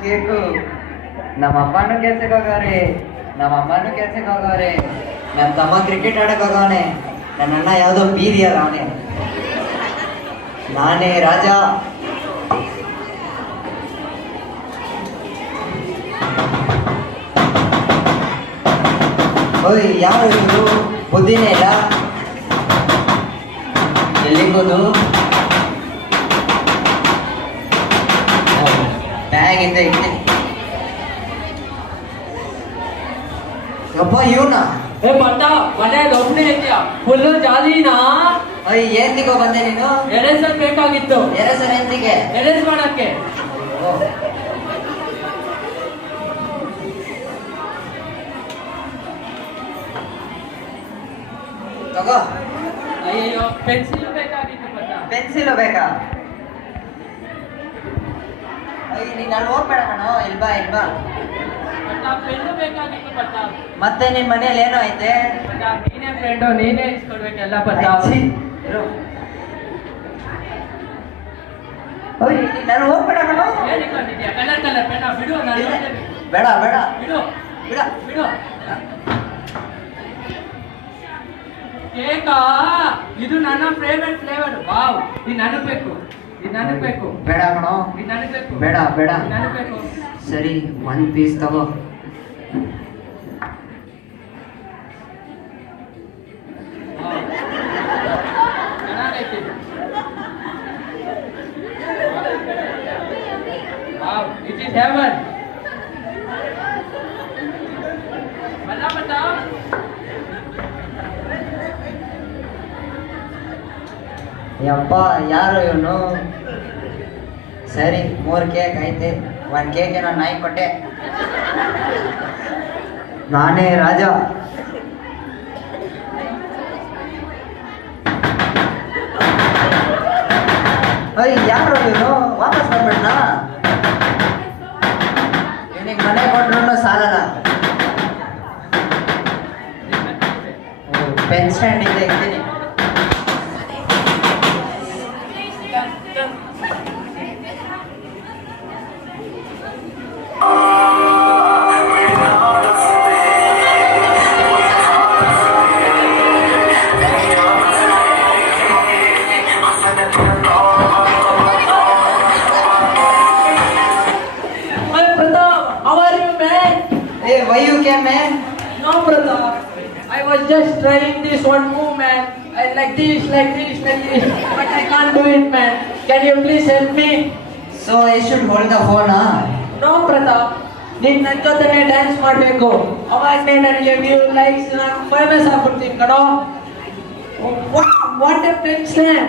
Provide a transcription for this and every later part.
Cake ನಮ್ಮ ಅಪ್ಪನೂ ಕೆಲ್ಸಕ್ಕೆ ಹೋಗವ್ರೆ, ನಮ್ಮ ಅಮ್ಮನೂ ಕೆಲ್ಸಕ್ಕೆ ಹೋಗವ್ರೆ, ನನ್ನ ತಮ್ಮ ಕ್ರಿಕೆಟ್ ಆಡಕ್ ಹೋಗವನೆ, ನನ್ನ ಅಣ್ಣ ಯಾವುದೋ ಬೀದಿಯಲ್ಲ ಅವನೇ, ನಾನೇ ರಾಜ. ಓಯ್ ಯಾವ ಇವರು ಬುದ್ಧಿನೇ ಇಲ್ಲ, ಎಲ್ಲಿಗೋದು? ಬ್ಯಾಗ್ ಇಂದ ಇಡ್ತೀನಿ. ಯಪ್ಪ ಇವನ ಏ ಬಟ್ಟ ಮನೆಯಲ್ಲಿ ಒಬ್ಬನೇ ಇದೆಯಾ? ಫುಲ್ಲು ಜಾಲಿನಾ? ಅಯ್ಯ ಏನ್ ತಿಗೋ ಬಂದೆ ನೀನು? ಎರೇಸರ್ ಬೇಕಾಗಿತ್ತು. ಎರೇಸರ್ ಎಂತಿಗೆ? ಎರೇಸ್ ಮಾಡಕ್ಕೆ. ತಗೋ. ಅಯ್ಯೋ ಪೆನ್ಸಿಲ್ ಬೇಕಾಗಿತ್ತು ಬಟ್ಟ. ಪೆನ್ಸಿಲ್ ಬೇಕಾ? ಅಯ್ಯ ನೀನ್ ಅಲ್ಲಿ ಹೋಗ್ಬೇಡ ಕಣೋ, ಇಲ್ಬಾ ಇಲ್ಬಾ. ಬಟ್ಟ ಪೆನ್ನು ಬೇಕಾಗಿತ್ತು ಬಟ್ಟ. ಮತ್ತೆ ನಿನ್ ಮನೇಲಿ ಏನೋ ಐತೆ? ಬಟ್ಟ ನೀನೇ ಫ್ರೆಂಡು, ನೀನೇ ಇಸ್ಕೊಡ್ಬೇಕೆಲ್ಲ ಬಟ್ಟ. ನಾನು ಹೋಗ್ಬೇಡ ಕಣೋ. ಹೇಳಿಕೊಂಡಿದ್ಯಾ ಕಲರ್ ಕಲರ್ ಪೆನ್ನ ಬಿಡು, ನಾನು ನೋಡ್ತೇನೆ. ಬೇಡ ಬೇಡ ಬಿಡು ಬಿಡ ಬಿಡು. ಕೇಕಾ ಇದು ನನ್ನ ಫೇವರೆಟ್ ಫ್ಲೇವರ್. ವಾವ್, ಇದು ನನಗೆ ಬೇಕು, ಇದು ನನಗೆ ಬೇಕು. ಬೇಡ ಕಣೋ, ಇದು ನನಗೆ ಬೇಕು. ಬೇಡ ಬೇಡ. ಇದು ನನಗೆ ಬೇಕು. ಸರಿ ಒಂದ್ ಪೀಸ್ ತಗೋ. ಚೆನ್ನಾಗೈತಿ. Wow, it is heaven. ಬಲ್ಲ ಬಟ್ಟ. ಯಪ್ಪ ಯಾರು ಇವನು? ಸರಿ 3 ಕೇಕ್ ಐತೆ, 1 ಕೇಕ್ ನಾನು ನಾಯಿ ಕೊಟ್ಟೆ, ನಾನೇ ರಾಜ. ಅಯ್ಯ ಯಾರು ಇವನು? ವಾಪಸ್ ಬಂದ್ಬಿಡ್ನ? ಇವನಿಗೆ ಮನೆ ಕೊಟ್ರು ಸಾಲಲ್ಲ. ಪೆನ್ ಸ್ಟ್ಯಾಂಡ್ ಇಂದ ಇರ್ತೀನಿ. Hey, why you came, man? No, brother. I was just trying this one move, man. I like this, but I can't do it, man. Can you please help me? So I should hold the phone, huh? No, brother. ನೀನು ನನ್ನ ಜೊತೆನೆ dance ಮಾಡಬೇಕು. ಅವಾಗನೇ ನನಗೆ view likes ನಾನು famous ಆಗ್ಬಿಡ್ತೀನಿ ಕಣೋ. What A friends man.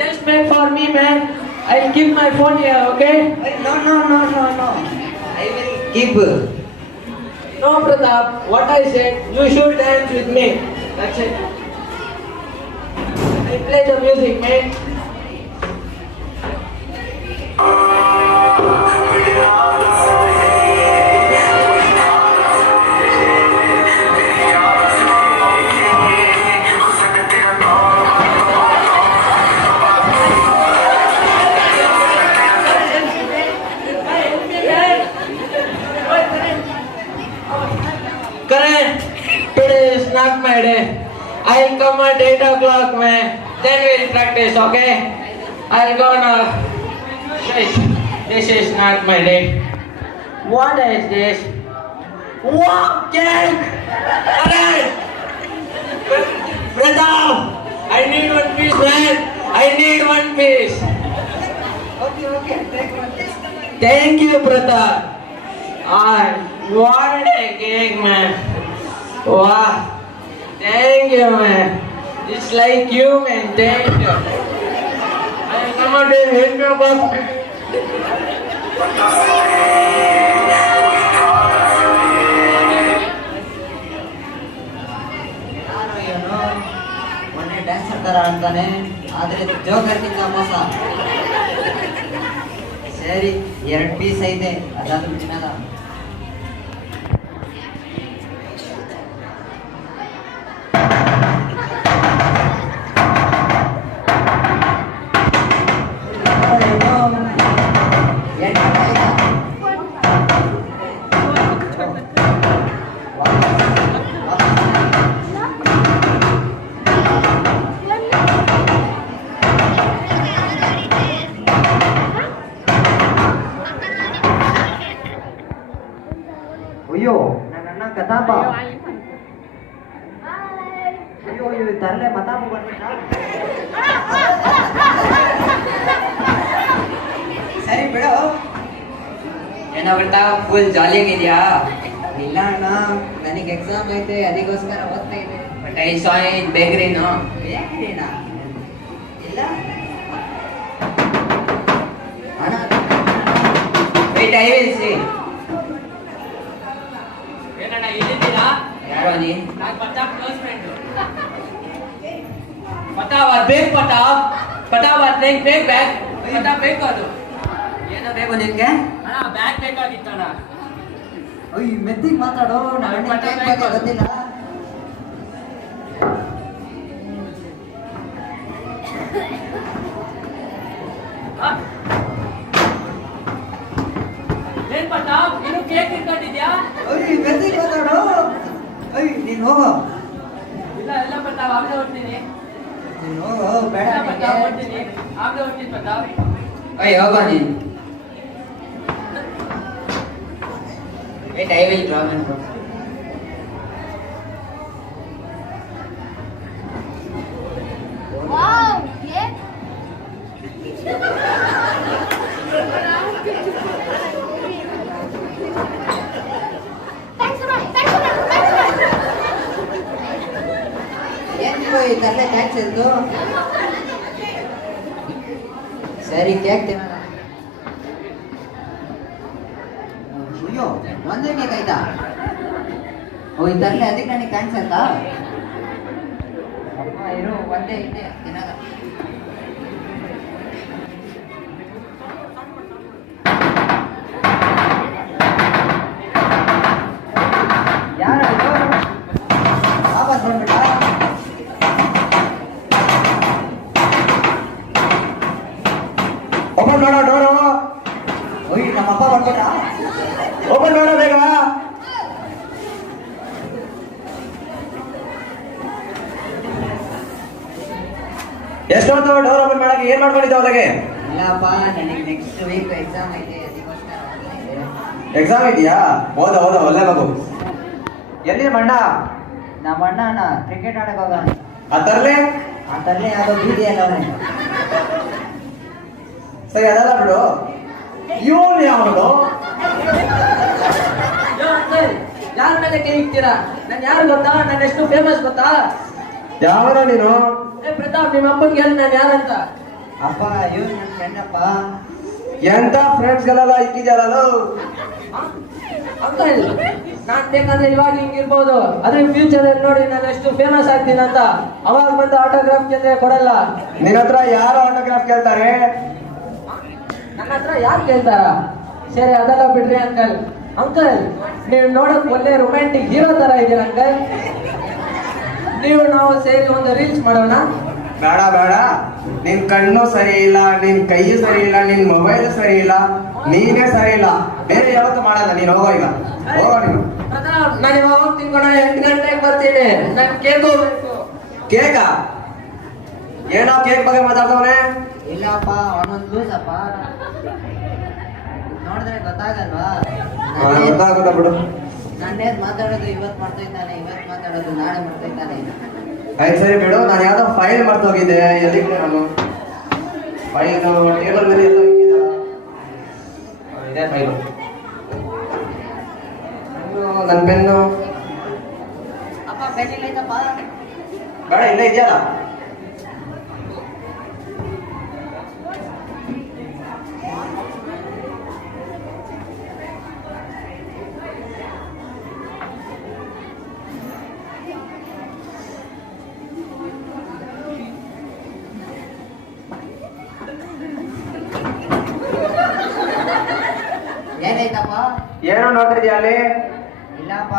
Just make for me man. I will give my phone here, okay? No. I will keep. No, Pratap. What I said, you should dance with me. That's it. I play the music, man. Correct. Today is not my day. I'll come at 8 o'clock, man. Then we'll practice, okay? I'll go now. Shit. This is not my day. What is this? Wow, cake! Correct! Brother! I need 1 piece, man. I need 1 piece. Okay. Take one. Thank you, brother. What a cake, man. Wow. Thank you, man. It's like you, man. Thank you. I'll come out and help you, boss. ಯಾರು ಇವನು? ಮೊನ್ನೆ dance ತರ ಅಂತಾನೆ, ಆದ್ರೆ ಜೋಕರ್ಗಿಂತ ಮೋಸ. ಸರಿ 2 piece ಐತೆ, ಅದಾದ್ರೂ ತಿನ್ನಲ್ಲ. ಅಯ್ಯೋ ನನ್ನ ಅಣ್ಣ ಕತಾಪ. ಅಯ್ಯೋ ಇವ್ ತರಲೆ ಮತಾಪ ಬರ್ಬೇಕಾ? ಸರಿ ಬಿಡು. ಏನೋ ಬರ್ತಾ ಫುಲ್ ಜಾಲಿಯಾಗಿದ್ಯಾ? ಇಲ್ಲ ಅಣ್ಣ, ನನಗೆ ಎಕ್ಸಾಮ್ ಐತೆ, ಅದಕ್ಕೋಸ್ಕರ ಓದ್ತಾ ಇದೆ. ಬಟ್ ಐ ಸಾ ಇನ್ ಬೇಕ್ರಿನೋ. ಬೇಕ್ರಿನಾ? ಇಲ್ಲ ಅಣ್ಣ. Wait, I will see. ಏನಣ್ಣ ಇಲ್ಲಿದ್ದೀರಾ? ಯಾರೋ ನೀ? ನಾನು ಪ್ರತಾಪ್ ಕ್ಲೋಸ್ ಫ್ರೆಂಡ್. ಪ್ರತಾಪ್ ಬೇಕ್ ಪ್ರತಾಪ್ ಬೇಕ್ ಬ್ಯಾಗ್ ಪ್ರತಾಪ್ ಬೇಕು. ಅದು ಏನೋ ಬೇಕು ನಿನ್ಗೆ? ಅಣ್ಣ ಬ್ಯಾಗ್ ಬೇಕಾಗಿತ್ತಣ್ಣ. ಅಯ್ಯ ಮೆತ್ತಿಗೆ ಮಾತಾಡೋ, ನಾನು ಗೊತ್ತಿಲ್ಲ. ಏನ್ ಪ್ರತಾಪ್ ಇನ್ನು ಕೇಕ್ ತಿನ್ಕೊಂಡಿದ್ಯಾ? ಅಯ್ಯ ಮೆತ್ತಿಗೆ ಮಾತಾಡೋ. ಅಯ್ಯ ನೀನು ಹೋಗೋ. ಇಲ್ಲ ಇಲ್ಲ ಪ್ರತಾಪ್ ಆಗ್ಲೇ ಹೊರ್ತೀನಿ. ನೀನು ಹೋಗೋ, ಬೇಡ ಪ್ರತಾಪ್ ಹೊರ್ತೀನಿ, ಆಗ್ಲೇ ಹೊರ್ತೀನಿ ಪ್ರತಾಪ್. ಅಯ್ಯ ಹೋಗೋ ನೀನು. Wait, I will draw and draw. Wow, yeah. Thanks a lot. ಏನು ಈ ತರಲೆ ಟ್ಯಾಕ್ಸ್ ಇದ್ದು? ಸರಿ ಕೇಕ್ ತಿನ್ನೋಣ. ಅಯ್ಯೋ ಒಂದೇ ಕೇಕ್ ಆಯ್ತಾ? ಓ ಈ ತರಲೆ ಅದಕ್ಕೆ ನನಗೆ ಥ್ಯಾಂಕ್ಸ್ ಆಯ್ತಾ? ಅಮ್ಮ ಇರು, ಒಂದೇ ಇದೆ ತಿನ್ನೋದ. ಯಾರು ವಾಪಸ್ ಬಂದ್ಬಿಟ್ಟ? ಓಪನ್ ಮಾಡೋ ಡೋರು. ಓಯ್ ನಮ್ಮಪ್ಪ ಬಂದ್ಬಿಟ್ಟ. ಓಪನ್ ಮಾಡೋ ಬೇಗ. ಎಷ್ಟೊತ್ತು ಡೋರ್ ಓಪನ್ ಮಾಡಕ್ಕೆ ಏನ್ ಮಾಡ್ಕೊಂಡಿದ್ದೆ ಅವಾಗೆ? ಇಲ್ಲಪ್ಪ, ನನಗೆ ನೆಕ್ಸ್ಟ್ ವೀಕ್ ಎಕ್ಸಾಮ್ ಐತೆ, ಅದಕ್ಕೋಸ್ಕರ. ಎಕ್ಸಾಮ್ ಇದೆಯಾ? ಓದ ಒಳ್ಳೆ ಮಗು. ಎಲ್ಲಿ ಮಣ್ಣ? ನಮ್ಮ ಅಣ್ಣ ಕ್ರಿಕೆಟ್ ಆಡಕ್ ಹೋಗೋಣ. ಆ ತರ್ಲೆ ಆ ತರಲೆ ಯಾವುದೋ ಬೀದಿ ಅಲ್ಲ ಅವನೇ. ಸರಿ ಅದಲ್ಲ ಬಿಡು. ಇವನು ಯಾವನು? ಯಾರ ಮೇಲೆ ಕೈ ಇಕ್ತೀರಾ? ನಾನು ಯಾರು ಗೊತ್ತಾ? ನಾನು ಎಷ್ಟು ಫೇಮಸ್ ಗೊತ್ತಾ? ಯಾವನ ನೀನು? ಏ ಪ್ರತಾಪ್, ನಿಮ್ಮ ಅಪ್ಪನಿಗೆ ಹೇಳಿ ನಾನು ಯಾರಂತ. ಅಪ್ಪ ಇವ್ ನನ್ನ ಫ್ರೆಂಡ್ ಅಪ್ಪ. ಎಂತ ಫ್ರೆಂಡ್ಸ್ ಗಳೆಲ್ಲ ಇಕ್ಕಿದ್ಯಾರಲ್ಲ. ಅಂಕಲ್, ನಾನ್ ಬೇಕಂದ್ರೆ ಇವಾಗ ಹಿಂಗಿರ್ಬೋದು, ಅದ್ರ ಫ್ಯೂಚರ್ ಅಲ್ಲಿ ನೋಡಿ ನಾನು ಎಷ್ಟು ಫೇಮಸ್ ಆಗ್ತೀನಿ ಅಂತ. ಅವಾಗ ಬಂದು ಆಟೋಗ್ರಾಫ್ ಕೇಳಿದ್ರೆ ಕೊಡಲ್ಲ. ನಿನ್ನ ಹತ್ರ ಯಾರು ಆಟೋಗ್ರಾಫ್ ಕೇಳ್ತಾರೆ? ನನ್ನ ಹತ್ರ ಯಾರು ಕೇಳ್ತಾರ? ಸರಿ ಅದೆಲ್ಲ ಬಿಡ್ರಿ ಅಂಕಲ್. ಅಂಕಲ್, ನೀವು ನೋಡಕ್ ಒಳ್ಳೆ ರೊಮ್ಯಾಂಟಿಕ್ ಹೀರೋ ತರ ಇದೀರ ಅಂಕಲ್. ನೀವು ನಾವು ಸೇರಿ ಒಂದು ರೀಲ್ಸ್ ಮಾಡೋಣ. ಬೇಡ, ನಿನ್ ಕಣ್ಣು ಸರಿ ಇಲ್ಲ, ನಿನ್ ಕೈ ಸರಿ ಇಲ್ಲ, ನಿನ್ ಮೊಬೈಲ್ ಸರಿ ಇಲ್ಲ, ನೀನೇ ಸರಿ ಇಲ್ಲ. ಬೇರೆ ಯಾವತ್ತು ಮಾಡಲ್ಲ. ನೀನ್ ಹೋಗೋ ಈಗ, ಹೋಗೋ ನೀನು. ಪ್ರತಾಪ್, ನಾನು ಇವಾಗ ಹೋಗ್ತೀನಿ, 8 ಗಂಟೆಗೆ ಬರ್ತೀನಿ. ನನ್ ಕೇಕ್ ಹೋಗ್ಬೇಕು. ಕೇಕ? ಏನೋ ಕೇಕ್ ಬಗ್ಗೆ ಮಾತಾಡ್ತವನೆ? ಇಲ್ಲಪ್ಪ, ಅವನೊಂದು ಲೂಸ್ ಅಪ್ಪ. ನೋಡಿದ್ರೆ ಗೊತ್ತಾಗಲ್ವಾ? ಗೊತ್ತಾಗುತ್ತ ಬಿಡು. ನಾನೇದ್ ಮಾತಾಡೋದು ಇವತ್ತು ಮಾಡ್ತಾ ಇದ್ದಾನೆ, ಇವತ್ತು ಮಾತಾಡೋದು ನಾಳೆ ಮಾಡ್ತಾ ಇದ್ದಾನೆ. ಆಯ್ತು ಸರಿ ಬಿಡು. ನಾನು ಯಾವ್ದೋ ಫೈಲ್ ಮರ್ತೋಗಿದ್ದೆ. ಎಲ್ಲಿಗೆ ನಾನು ಫೈಲ್ ಟೇಬಲ್ ಮೇಲೆ ಎಲ್ಲ ಇಕ್ಕಿದ. ಇದೆ ಫೈಲು. ನನ್ನ ಪೆನ್ನು ಅಪ್ಪ ಪೆನ್ನಿಲ್ಲ ಐತಪ್ಪ. ಬೇಡ, ಇಲ್ಲೇ ಇದೆಯಲ್ಲ. ಏನೈತಪ್ಪ? ಏನೋ ನೋಡ್ತಿದ್ಯಾ ಅಲ್ಲಿ? ಇಲ್ಲಪ್ಪ,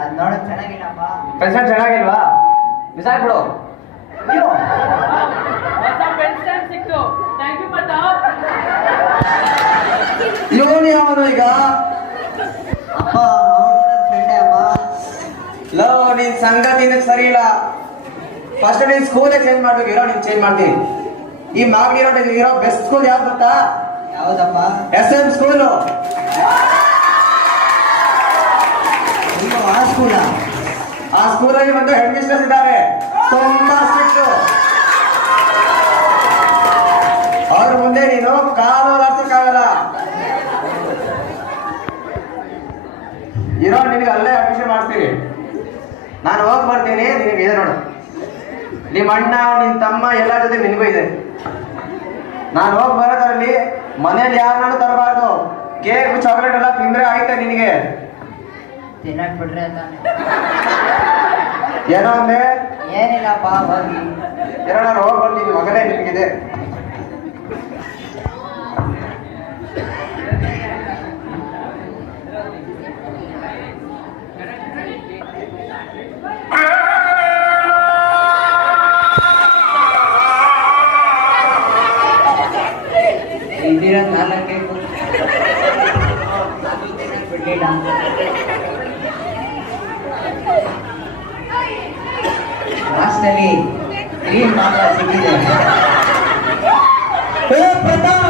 ಅದ್ ನೋಡಕ್ ಚೆನ್ನಾಗಿಲ್ಲಪ್ಪ. ಪೆನ್ಷನ್ ಚೆನ್ನಾಗಿಲ್ವಾ? ಬಿಸಾಕ್ಬಿಡು. ಅಯ್ಯೋ ಇವನು ಯಾವನು ಈಗ? ಅಪ್ಪ, ಅವನ ಫ್ರೆಂಡೇ ಅಪ್ಪ. ಲೋ, ನಿನ್ ಸಂಗತಿನ ಸರಿ ಇಲ್ಲ. ಫಸ್ಟ್ ನೀನ್ ಸ್ಕೂಲೇ ಚೇಂಜ್ ಮಾಡ್ಬೇಕು. ಇರೋ ನೀನ್ ಚೇಂಜ್ ಮಾಡ್ತೀನಿ. ಈ ಮಾಗಡಿ ಇರೋ ಬೆಸ್ಟ್ ಸ್ಕೂಲ್ ಯಾವ್ದು ಗೊತ್ತಾ? ಯಾವ್ದಪ್ಪ? SM school. ನಮ್ಮಲ್ಲಿ ಒಂದು ಹೆಡ್ ಮಿಸ್ಟರ್ಸ್ ಇದ್ದಾರೆ, ತುಂಬಾ ಸ್ಟ್ರಿಕ್ಟ್. ಅವ್ರ ಮುಂದೆ ನೀನು ಕಾಲು ಆಡ್ಸಕ್ಕಾಗಲ್ಲ. ಇರೋ ನಿನಗೆ ಅಲ್ಲೇ ಅಡ್ಮಿಷನ್ ಮಾಡಿಸ್ತೀನಿ. ನಾನು ಹೋಗಿ ಬರ್ತೀನಿ, ನಿನಗೆ ಇದೆ ನೋಡು. ನಿಮ್ಮ ಅಣ್ಣ ನಿನ್ನ ತಮ್ಮ ಎಲ್ಲ ಜೊತೆ ನಿನಗೂ ಇದೆ. ನಾನು ಹೋಗಿ ಬರೋದ್ರಲ್ಲಿ ಮನೇಲಿ ಯಾರನ್ನೂ ತರಬಾರ್ದು. ಕೇಕ್ ಚಾಕ್ಲೇಟ್ ಎಲ್ಲ ತಿಂದ್ರೆ ಆಯ್ತಾ ನಿನಗೆ? ತಿನ್ನಕ್ ಬಿಡ್ರೆ ತಾನೆ. ಏನೋ ಅಂದೆ? ಏನಿಲ್ಲಪ್ಪ ಹೋಗಿ. ಏನೋ ನಾನು ಹೋಗಿ ಬರ್ತೀನಿ ಮಗನೇ, ನಿನಗಿದೆ. ಇದ್ದೀರ ನಾಲ್ಕೇ ಬಿಟ್ಟಿಲ್ಲ. ಲಾಸ್ಟಲ್ಲಿ ಕ್ರೀಮ್ ಮಾತ್ರ ಸಿಕ್ಕಿದೆ. ಪ್ರತಾಪ್